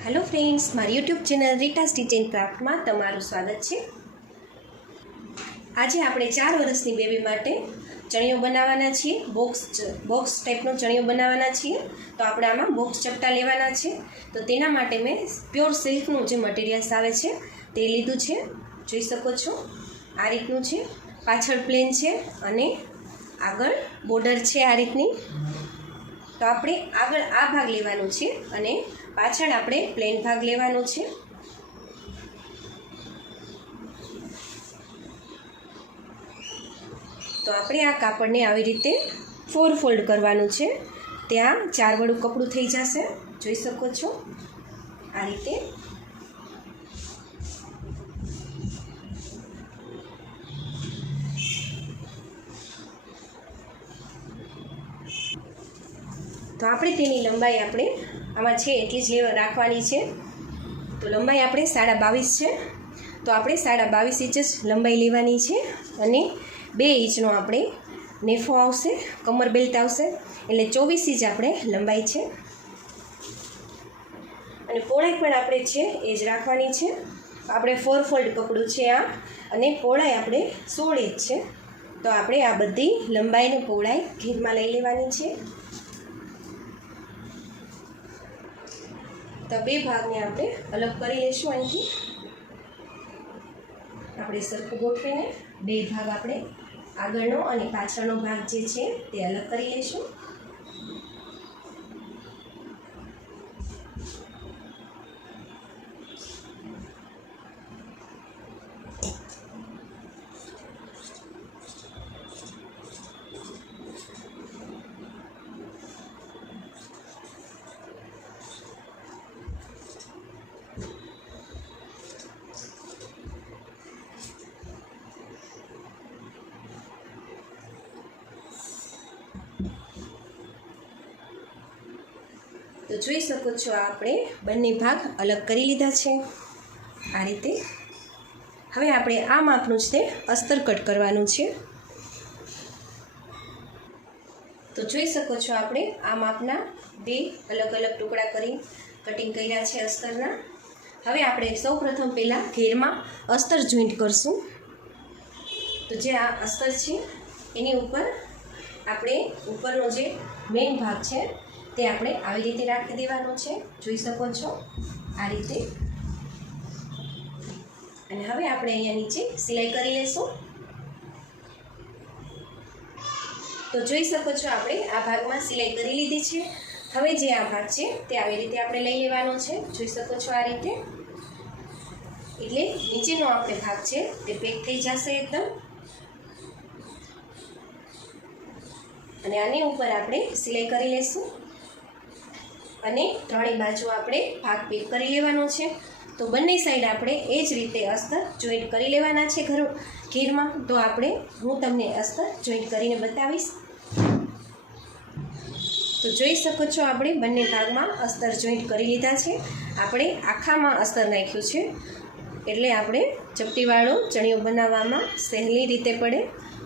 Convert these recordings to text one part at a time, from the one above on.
Hello friends, मारी YouTube channel Rita stitch and craft में तमारुं स्वागत है। आज आपणे 4 वर्षनी बेबी माटे चणियो बनाववाना छीए। बॉक्स टाइपनो चणियो बनाववाना छीए। तो आपणे आमां बॉक्स चपटा लेवाना छे। तो तेना माटे मैं प्योर सिल्कनुं जे मटीरियल्स आवे छे ते लीधुं छे। जोई शको छो आ रीतनुं छे। पाछळ प्लेन छे अने आगळ बॉर्डर छे आ रीतनी। तो आपणे आगळ आ भाग लेवानो छे अने पाछळ आपणे प्लेन भाग लेवानो छे। तो आपणे आ कापड़ने आवी रीते 4 फोल्ड करवानुं छे। त्यां 4 वडुं कपडुं थई जशे। जोई शको छो आ रीते। तो आपणे तेनी लंबाई आपणे आमां छे एटली ज राखवानी छे। तो लंबाई आपणे 22.5 छे। तो आपणे 22.5 इंच ज लंबाई लेवानी छे अने 2 इंचनो आपणे नेफो आवशे, कमर बेल्ट आवशे, एटले 24 इंच आपणे लंबाई छे। अने पહોળાઈ पण आपणे छे ए ज राखवानी छे। आपणे 4 फोल्ड कपडું छे आ अने पહોળાઈ आपणे 16 इंच छे। तो आपणे आ बधी लंबाई ने पહોળાઈ घेરમાં લઈ લેવાની છે। तो 2 भागने आपणे अलग करी लेशुं। અહીંથી આપણે સરખું ગોઠવીને 2 ભાગ આપણે આગળનો અને પાછળનો ભાગ જે છે તે અલગ કરી લેશું। तो જોઈ શકો છો આપણે બંને ભાગ અલગ કરી લીધા છે આ રીતે। હવે આપણે આ માપનું છે અસ્તર કટ કરવાનું છે। તો જોઈ શકો છો આપણે આ માપના 2 અલગ અલગ ટુકડા કરી કટિંગ કર્યા છે અસ્તરના। હવે આપણે સૌપ્રથમ પહેલા ઘેરમાં અસ્તર જોઈન્ટ કરશું। તો જે આ અસ્તર છે એની ઉપર આપણે ઉપરનો જે મેઇન ભાગ છે તે આપણે આવી રીતે રાખી દેવાનો છે। જોઈ શકો છો આ રીતે। અને હવે આપણે અહીંયા નીચે સિલાઈ કરી લેશું। તો જોઈ શકો છો આપણે આ ભાગમાં સિલાઈ કરી લીધી છે। હવે જે આ ભાગ છે તે આવી રીતે આપણે લઈ લેવાનો છે। જોઈ શકો છો આ રીતે। એટલે નીચેનો આપણે ભાગ છે તે પેક થઈ જશે એકદમ। અને આની ઉપર આપણે સિલાઈ કરી લેશું અને ત્રણેય બાજુ આપણે ભાગ પેક કરી લેવાનો છે। તો બંને સાઈડ આપણે એ જ રીતે અસ્તર જોઈન્ટ કરી લેવાના છે ઘેરમાં। તો આપણે હું તમને અસ્તર જોઈન્ટ કરીને બતાવીશ। તો જોઈ શકો છો આપણે બંને ભાગમાં અસ્તર જોઈન્ટ કરી લીધા છે। આપણે આખામાં અસ્તર નાખ્યું છે એટલે આપણે ચપટીવાળો ચણિયો બનાવવામાં સહેલી રીતે પડે।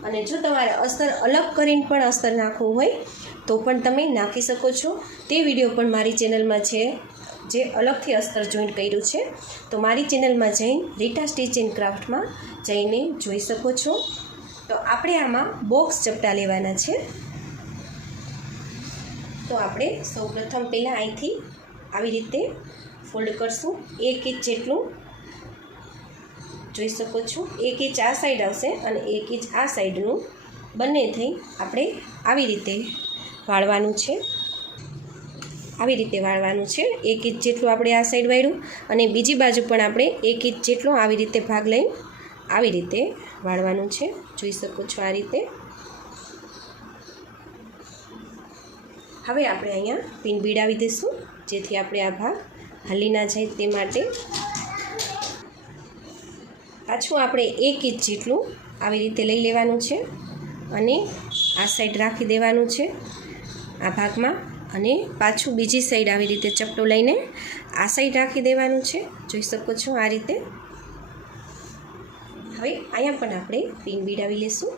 અને જો તમારે અસ્તર અલગ કરીને પણ અસ્તર નાખવું હોય તો પણ તમે નાખી શકો છો। તે વિડીયો પણ મારી ચેનલમાં છે જે અલગથી અસ્તર જોઈન્ટ કર્યું છે। તો મારી ચેનલમાં જઈને રીટા સ્ટિચ એન્ડ ક્રાફ્ટમાં જઈને જોઈ શકો છો। તો આપણે આમાં બોક્સ ચપટા લેવાના છે। તો આપણે સૌપ્રથમ પહેલાં અહીંથી આવી રીતે ફોલ્ડ કરશું 1 ઇંચ જેટલું। જોઈ શકો છો 1 ઇંચ આ સાઈડ આવશે અને 1 ઇંચ આ સાઈડનું બંને થઈ આપણે આવી રીતે વાળવાનું છે। આવી રીતે વાળવાનું છે। 1 ઇંચ જેટલું આપણે આ સાઈડ વાળ્યું અને બીજી બાજુ પણ આપણે 1 ઇંચ જેટલો આવી રીતે ભાગ લઈ આવી રીતે વાળવાનું છે। જોઈ શકો છો આ રીતે। હવે આપણે અહીંયા પિન બીડાવી દઈશું જેથી આપણે આ ભાગ હલી ના જાય તે માટે। પાછું આપણે 1 ઇંચ જેટલું આવી રીતે લઈ લેવાનું છે અને આ સાઈડ રાખી દેવાનું છે આ ભાગમાં। અને પાછું બીજી સાઈડ આવી રીતે ચપટો લઈને આ સાઈડ રાખી દેવાનું છે। જોઈ શકો છો આ રીતે। હવે અહીંયા પણ આપણે પિન બીડાવી લેશું।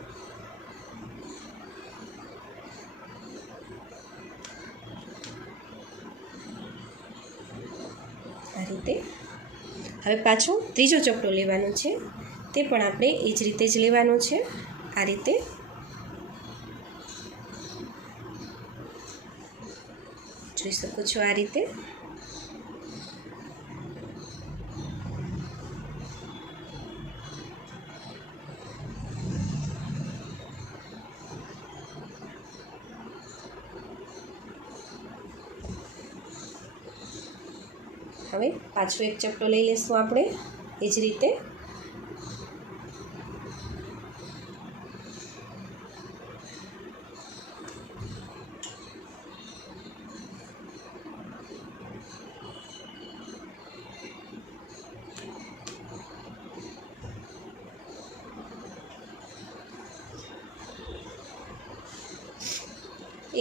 રીતે. હવે પાછો ત્રીજો ચપટો લેવાનો છે, તે પણ આપણે એ જ રીતે જ લેવાનો છે, આ રીતે. જોઈ શકો છો આ રીતે. હવે પાછો એક ચપટો લઈ લેશું આપણે એ જ રીતે.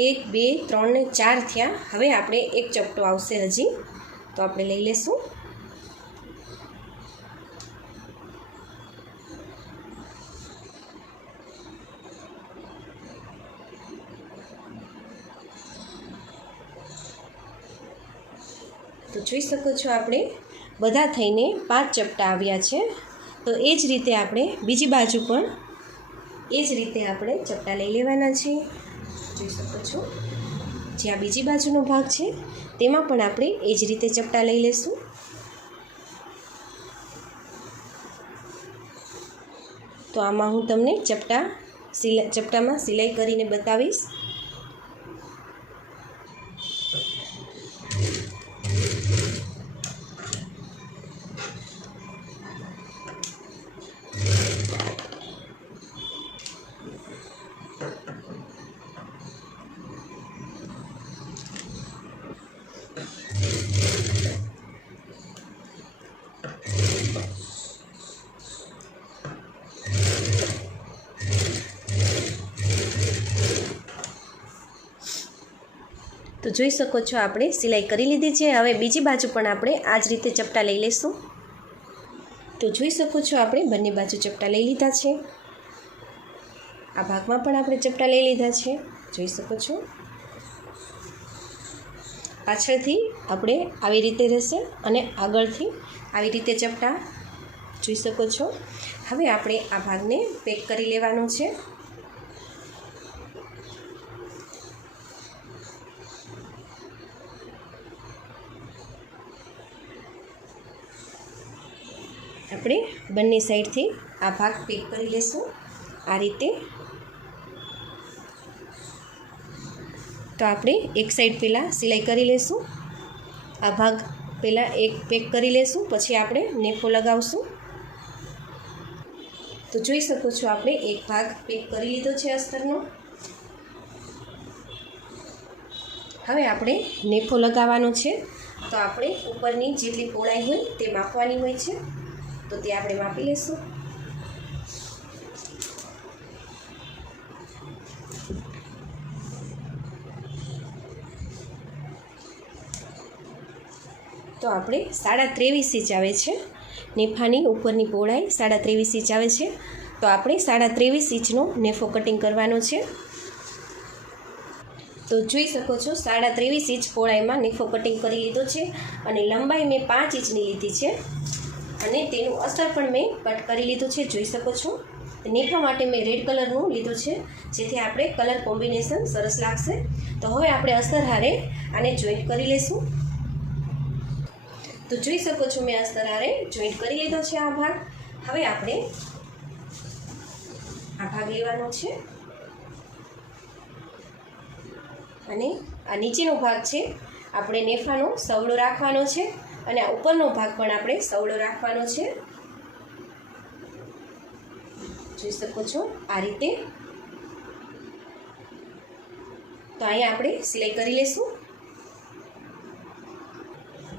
એક, બે, 3 ને 4 થયા. હવે આપણે એક ચપટો આવશે હજી, તો આપણે લઈ લેશું. તો જોઈ શકો છો આપણે બધા થઈને 5 ચપટા આવ્યા છે. તો એ જ રીતે આપણે બીજી બાજુ પણ એ જ રીતે આપણે ચપટા લઈ લેવાના છે. જોઈ શકો છો જ્યાં બીજી બાજુનો ભાગ છે તેમાં પણ આપણે એ જ રીતે ચપટા લઈ લેશું. તો આમાં હું તમને ચપટામાં સિલાઈ કરીને બતાવીશ. તો જોઈ શકો છો આપણે સિલાઈ કરી લીધી છે. હવે બીજી બાજુ પણ આપણે આ જ રીતે ચપટા લઈ લઈશું. તો જોઈ શકો છો આપણે બંને બાજુ ચપટા લઈ લીધા છે. આ ભાગમાં પણ આપણે ચપટા લઈ લીધા છે, જોઈ શકો છો. પાછળથી આપણે આવી રીતે રહેશે અને આગળથી આવી રીતે ચપટા, જોઈ શકો છો. હવે આપણે આ ભાગને પેક કરી લેવાનો છે. આપણે બંને સાઈડથી આ ભાગ પેક કરી લેશું આ રીતે. તો આપણે એક સાઈડ પહેલાં સિલાઈ કરી લેશું. આ ભાગ પહેલાં એક પેક કરી લેશું, પછી આપણે નેફો લગાવશું. તો જોઈ શકો છો આપણે એક ભાગ પેક કરી લીધો છે અસ્તરનો. હવે આપણે નેફો લગાવવાનો છે. તો આપણે ઉપરની જેટલી પહોળાઈ હોય તે માપવાની હોય છે, તો તે આપણે માપી લેશું. તો આપણે 23.5 ઇંચ આવે છે. નેફાની ઉપરની પહોળાઈ 23.5 ઇંચ આવે છે. તો આપણે 23.5 ઇંચનો નેફો કટિંગ કરવાનો છે. તો જોઈ શકો છો 23.5 ઇંચ પહોળાઈમાં નેફો કટિંગ કરી લીધો છે અને લંબાઈ મેં 5 ઇંચની લીધી છે અને તેનું અસ્તર પણ મેં કટ કરી લીધું છે, જોઈ શકો છો. નેફા માટે મેં રેડ કલરનું લીધું છે, જેથી આપણે કલર કોમ્બિનેશન સરસ લાગશે. તો હવે આપણે અસ્તર હારે આને જોઈન્ટ કરી લઈશું. તો જોઈ શકો છો મેં અસ્તર હારે જોઈન્ટ કરી લીધો છે આ ભાગ. હવે આપણે આ ભાગ લેવાનો છે અને આ નીચેનો ભાગ છે આપણે નેફાનો સવડો રાખવાનો છે અને આ ઉપરનો ભાગ પણ આપણે સવડો રાખવાનો છે, જોઈ શકો છો આ રીતે. તો અહીંયા આપણે સિલાઈ કરી લઈશું.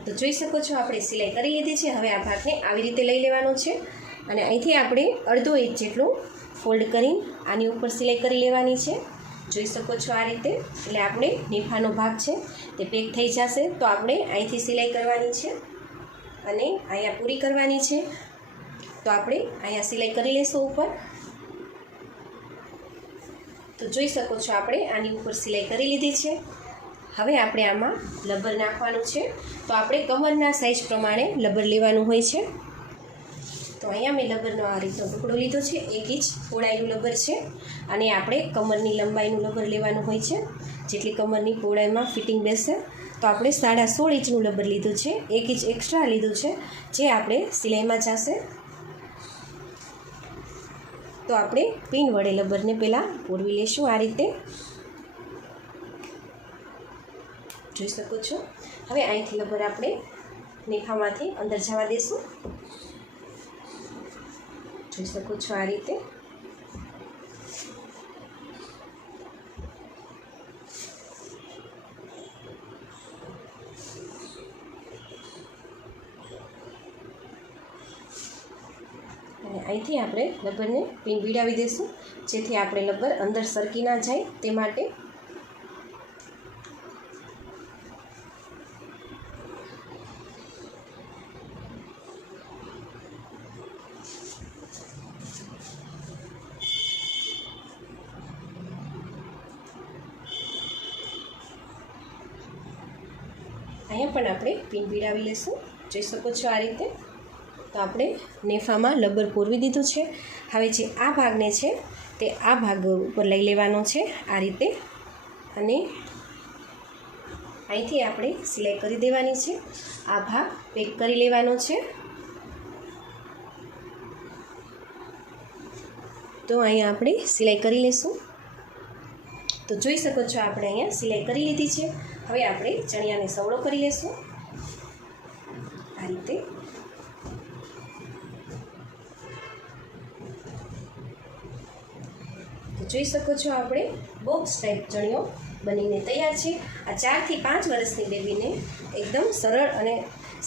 તો જોઈ શકો છો આપણે સિલાઈ કરી લીધી છે. હવે આ ભાગને આવી રીતે લઈ લેવાનો છે અને અહીંથી આપણે 1/2 ઇંચ જેટલું ફોલ્ડ કરી આની ઉપર સિલાઈ કરી લેવાની છે, જોઈ શકો છો આ રીતે. એટલે આપણે નેફાનો ભાગ છે તે પેક થઈ જશે. તો આપણે અહીંથી સિલાઈ કરવાની છે અને અહીંયા પૂરી કરવાની છે. તો આપણે અહીંયા સિલાઈ કરી લઈશું ઉપર. તો જોઈ શકો છો આપણે આની ઉપર સિલાઈ કરી લીધી છે. હવે આપણે આમાં લબર નાખવાનું છે. તો આપણે કમરના સાઇઝ પ્રમાણે લબર લેવાનું હોય છે. તો અહીંયા મેં લબરનો આ રીતનો ટુકડો લીધો છે. 1 ઇંચ પહોળાઈનું લબર છે અને આપણે કમરની લંબાઈનું લબર લેવાનું હોય છે, જેટલી કમરની પહોળાઈમાં ફિટિંગ બેસે. તો આપણે 16.5 ઇંચનું લબર લીધું છે, 1 ઇંચ એક્સ્ટ્રા લીધું છે, જે આપણે સિલાઈમાં જશે. તો આપણે પિન વડે લબરને પહેલાં પૂરવી લઈશું. આ રીતે જોઈ શકો છો. હવે અહીંથી લબર આપણે નેફામાંથી અંદર જવા દઈશું. જોઈ શકો છો આ રીતે. અને અહીંથી આપણે લબરને પિન ભીડાવી દઈશું, જેથી આપણે લબર અંદર સરકી ના જાય તે માટે. અહીંયા પણ આપણે પિન ભીડાવી લઈશું. જોઈ શકો છો આ રીતે. તો આપણે નેફામાં લબર પૂરવી દીધું છે. હવે જે આ ભાગને છે તે આ ભાગ ઉપર લઈ લેવાનો છે આ રીતે, અને અહીંથી આપણે સિલાઈ કરી દેવાની છે. આ ભાગ પેક કરી લેવાનો છે. તો અહીંયા આપણે સિલાઈ કરી લઈશું. તો જોઈ શકો છો આપણે અહીંયા સિલાઈ કરી લીધી છે. હવે આપણે ચણિયાને સવડો કરી લઈશું આ રીતે. તો જોઈ શકો છો આપણે બોક્સ ટાઈપ ચણિયો બનીને તૈયાર છે. આ 4 થી 5 વર્ષની બેબીને એકદમ સરળ અને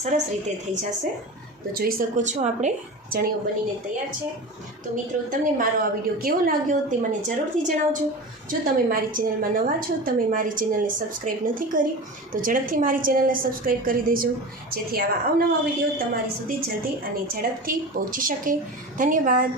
સરસ રીતે થઈ જશે. તો જોઈ શકો છો આપણે ચણિયો બનીને તૈયાર છે. તો મિત્રો, તમને મારો આ વિડીયો કેવો લાગ્યો તે મને જરૂરથી જણાવજો. જો તમે મારી ચેનલમાં નવા છો, તમે મારી ચેનલને સબસ્ક્રાઈબ નથી કરી, તો ઝડપથી મારી ચેનલને સબસ્ક્રાઈબ કરી દેજો, જેથી આવા અવનવા વિડીયો તમારી સુધી જલ્દી અને ઝડપથી પહોંચી શકે. ધન્યવાદ.